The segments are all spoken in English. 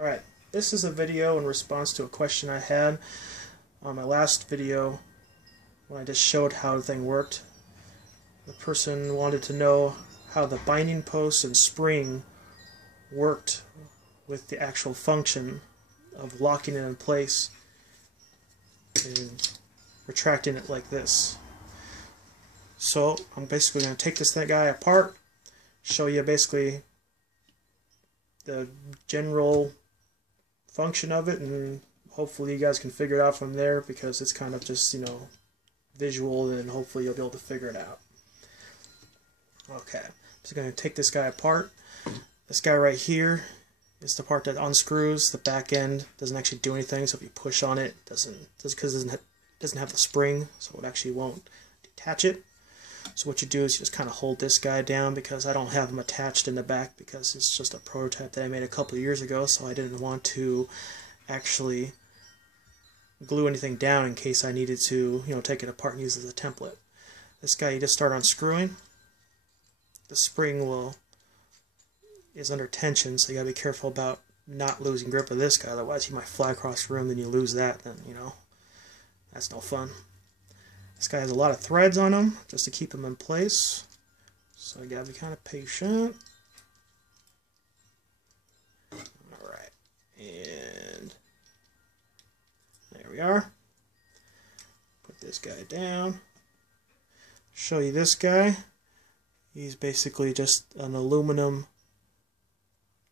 Alright, this is a video in response to a question I had on my last video when I just showed how the thing worked. The person wanted to know how the binding post and spring worked with the actual function of locking it in place and retracting it like this. So I'm basically going to take this guy apart, show you basically the general function of it, and hopefully you guys can figure it out from there, because it's kind of just, visual, and hopefully you'll be able to figure it out. Okay, I'm just going to take this guy apart. This guy right here is the part that unscrews. The back end doesn't actually do anything, so if you push on it, because it doesn't have the spring, so it actually won't detach it. So what you do is you just kind of hold this guy down, because I don't have him attached in the back, because it's just a prototype that I made a couple of years ago, so I didn't want to actually glue anything down in case I needed to, take it apart and use it as a template. This guy you just start unscrewing. The spring is under tension, so you gotta be careful about not losing grip of this guy, otherwise you might fly across the room, then you lose that, then that's no fun. This guy has a lot of threads on him just to keep him in place, so you gotta be kind of patient. Alright, and there we are. Put this guy down. Show you this guy. He's basically just an aluminum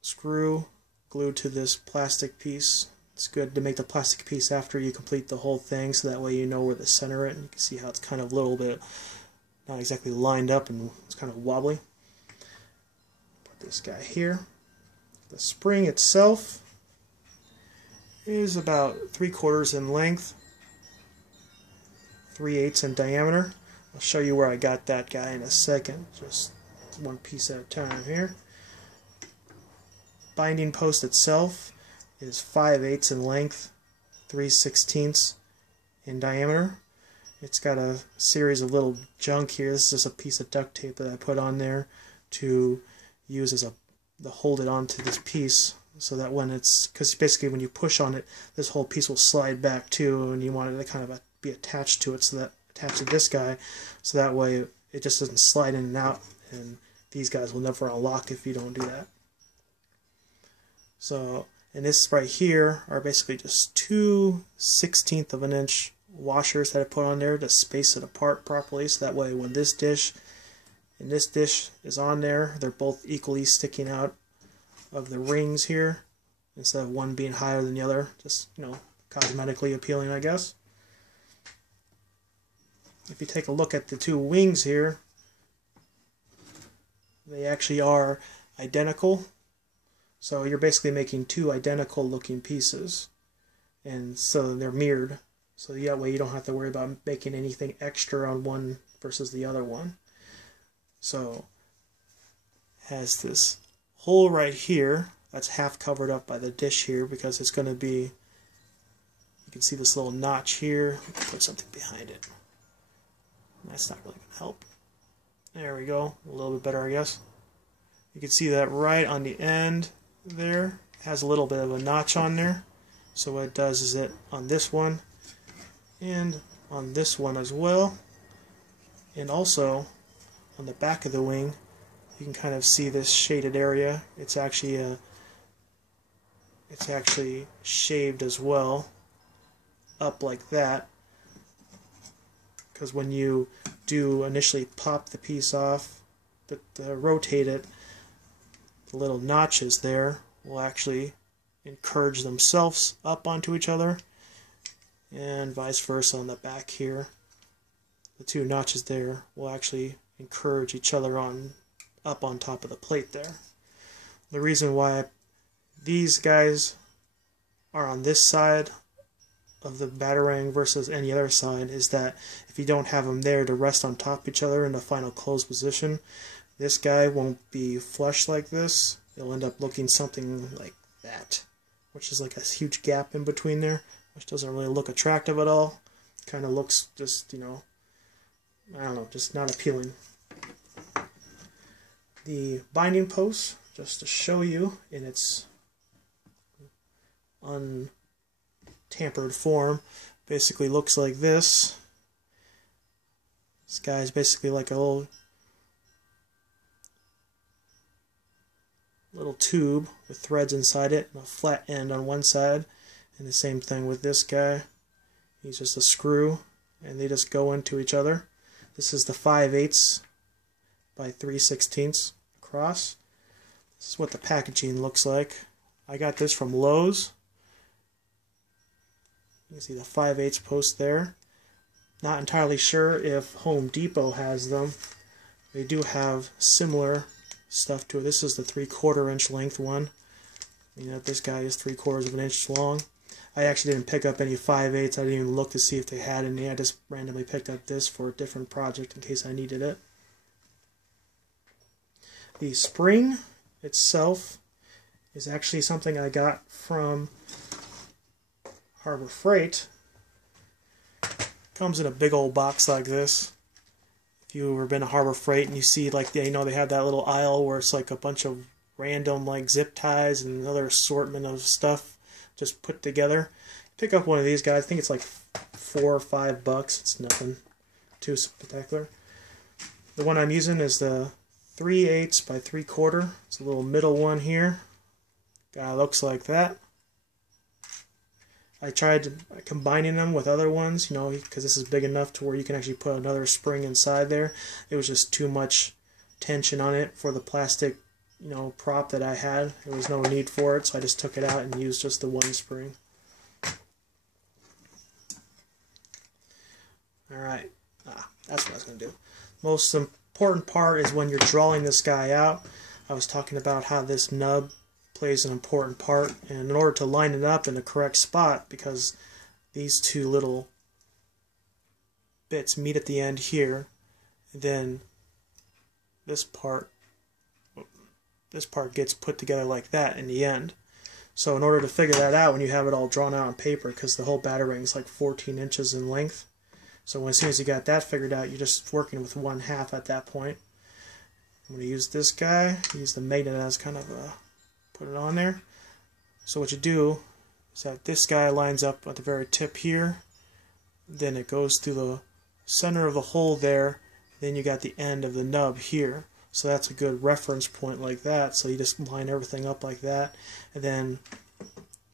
screw glued to this plastic piece. It's good to make the plastic piece after you complete the whole thing, so that way you know where to center it, and you can see how it's kind of a little bit not exactly lined up and it's kind of wobbly. Put this guy here. The spring itself is about 3/4 in length, 3/8 in diameter. I'll show you where I got that guy in a second, just one piece at a time here. Binding post itself is 5/8 in length, 3/16 in diameter. It's got a series of little junk here. This is just a piece of duct tape that I put on there to use as to hold it onto this piece, so that because basically when you push on it, this whole piece will slide back too, and you want it to kind of be attached to it, so that attached to this guy, so that way it just doesn't slide in and out, and these guys will never unlock if you don't do that. So, and this right here are basically just 2/16 of an inch washers that I put on there to space it apart properly, so that way when this dish and this dish is on there, they're both equally sticking out of the rings here, instead of one being higher than the other. Just, cosmetically appealing, I guess. If you take a look at the two wings here, they actually are identical. So you're basically making two identical looking pieces, and so they're mirrored, so that way you don't have to worry about making anything extra on one versus the other one. So has this hole right here that's half covered up by the dish here, because it's going to be, you can see this little notch here. Put something behind it. That's not really going to help. There we go, a little bit better, I guess. You can see that right on the end there has a little bit of a notch on there. So what it does is it on this one and on this one as well, and also on the back of the wing, you can kind of see this shaded area. It's actually shaved as well, up like that, because when you do initially pop the piece off, rotate it, the little notches there will actually encourage themselves up onto each other, and vice versa on the back here. The two notches there will actually encourage each other up on top of the plate there. The reason why these guys are on this side of the Batarang versus any other side is that if you don't have them there to rest on top of each other in the final closed position, this guy won't be flush like this. It'll end up looking something like that, which is like a huge gap in between there, which doesn't really look attractive at all. Kind of looks just, I don't know, just not appealing. The binding post, just to show you in its untampered form. Basically looks like this. This guy's basically like a little tube with threads inside it and a flat end on one side. And the same thing with this guy. He's just a screw and they just go into each other. This is the 5/8 by 3/16 across. This is what the packaging looks like. I got this from Lowe's. You can see the 5/8 post there. Not entirely sure if Home Depot has them. They do have similar stuff to it. This is the 3/4 inch length one. You know, this guy is 3/4 of an inch long. I actually didn't pick up any 5/8. I didn't even look to see if they had any. I just randomly picked up this for a different project in case I needed it. The spring itself is actually something I got from Harbor Freight. Comes in a big old box like this. If you've ever been to Harbor Freight and you see like they have that little aisle where it's like a bunch of random like zip ties and another assortment of stuff just put together. Pick up one of these guys. I think it's like $4 or $5. It's nothing too spectacular. The one I'm using is the 3/8 by 3/4. It's a little middle one here. Guy looks like that. I tried combining them with other ones, you know, because this is big enough to where you can actually put another spring inside there. It was just too much tension on it for the plastic, you know, prop that I had. There was no need for it, so I just took it out and used just the one spring. Alright, that's what I was going to do. Most important part is when you're drawing this guy out. I was talking about how this nub plays an important part, and in order to line it up in the correct spot, because these two little bits meet at the end here, and then this part gets put together like that in the end. So in order to figure that out when you have it all drawn out on paper, because the whole Batarang is like 14 inches in length, so as soon as you got that figured out, you're just working with 1/2 at that point. I'm going to use this guy, use the magnet as kind of a, put it on there. So what you do is that this guy lines up at the very tip here, then it goes through the center of the hole there, then you got the end of the nub here. So that's a good reference point like that. So you just line everything up like that, and then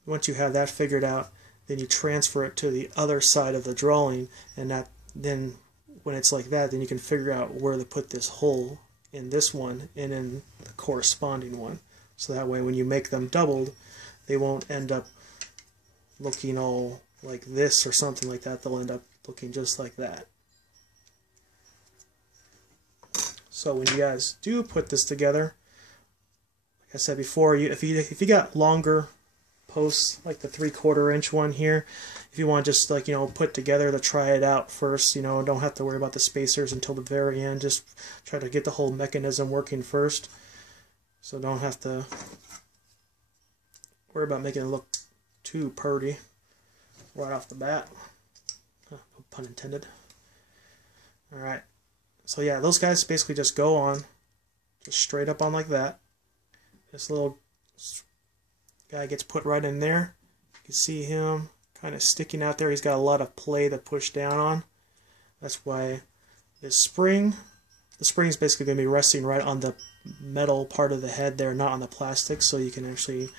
once you have that figured out, then you transfer it to the other side of the drawing, and then when it's like that, then you can figure out where to put this hole in this one and in the corresponding one. So that way when you make them doubled, they won't end up looking all like this or something like that. They'll end up looking just like that. So when you guys do put this together, like I said before, if you got longer posts like the 3/4 inch one here, if you want to just like, you know, put together to try it out first, you know, don't have to worry about the spacers until the very end. Just try to get the whole mechanism working first, so don't have to worry about making it look too purty right off the bat. No pun intended. Alright, so yeah, those guys basically just go on, just straight up on like that. This little guy gets put right in there. You can see him kind of sticking out there. He's got a lot of play to push down on. That's why this spring, the spring is basically going to be resting right on the metal part of the head there, not on the plastic, so you can actually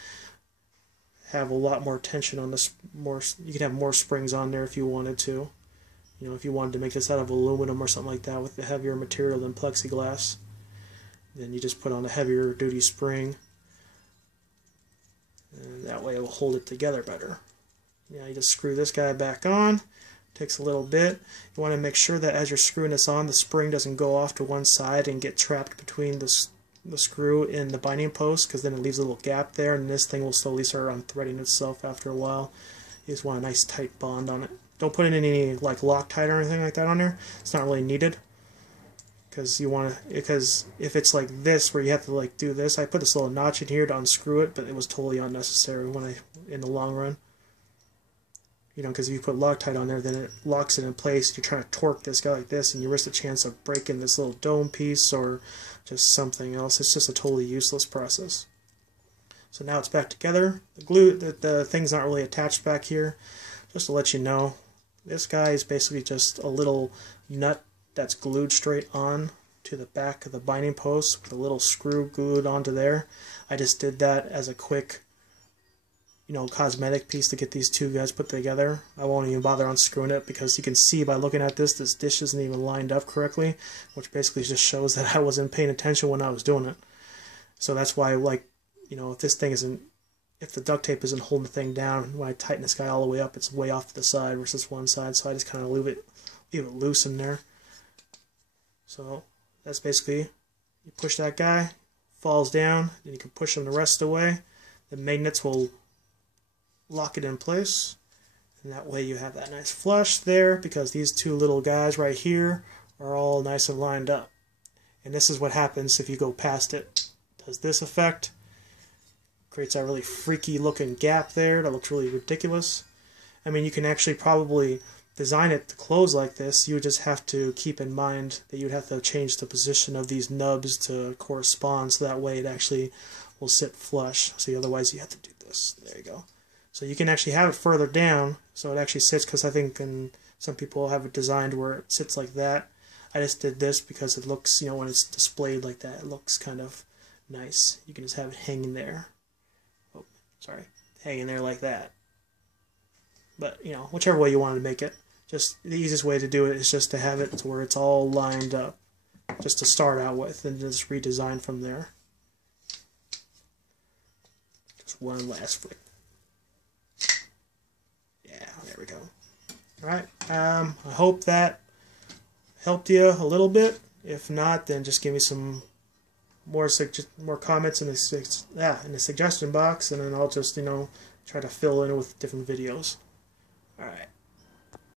have a lot more tension on this. You can have more springs on there if you wanted to. You know, if you wanted to make this out of aluminum or something like that with the heavier material than plexiglass, then you just put on a heavier duty spring, and that way it will hold it together better. Yeah, you just screw this guy back on. Takes a little bit. You want to make sure that as you're screwing this on, the spring doesn't go off to one side and get trapped between the screw and the binding post, because then it leaves a little gap there, and this thing will slowly start unthreading itself after a while. You just want a nice tight bond on it. Don't put in any like Loctite or anything like that on there. It's not really needed, because if it's like this where you have to like do this, I put this little notch in here to unscrew it, but it was totally unnecessary in the long run. You know, because if you put Loctite on there, then it locks it in place. You're trying to torque this guy like this, and you risk the chance of breaking this little dome piece or just something else. It's just a totally useless process. So now it's back together. The glue, the thing's not really attached back here. Just to let you know, this guy is basically just a little nut that's glued straight on to the back of the binding post with a little screw glued onto there. I just did that as a quick, cosmetic piece to get these two guys put together. I won't even bother unscrewing it because you can see by looking at this dish isn't even lined up correctly, which basically just shows that I wasn't paying attention when I was doing it. So that's why, if the duct tape isn't holding the thing down, when I tighten this guy all the way up, it's way off to the side versus one side, so I just kind of leave it loose in there. So that's basically, you push that guy, falls down, then you can push him the rest of the way. The magnets will lock it in place, and that way you have that nice flush there, because these two little guys right here are all nice and lined up. And this is what happens if you go past it. It does this effect, creates that really freaky looking gap there that looks really ridiculous. I mean, you can actually probably design it to close like this. You would just have to keep in mind that you'd have to change the position of these nubs to correspond, so that way it actually will sit flush. See, otherwise you have to do this. There you go. So you can actually have it further down so it actually sits, because I think some people have it designed where it sits like that. I just did this because it looks, when it's displayed like that, it looks kind of nice. You can just have it hanging there. Oh, sorry. Hanging there like that. But, whichever way you want to make it. Just the easiest way to do it is just to have it to where it's all lined up, just to start out with, and just redesign from there. Just one last flick. Yeah, there we go. Alright, I hope that helped you a little bit. If not, then just give me some more comments in the suggestion box, and then I'll just, try to fill in with different videos. Alright.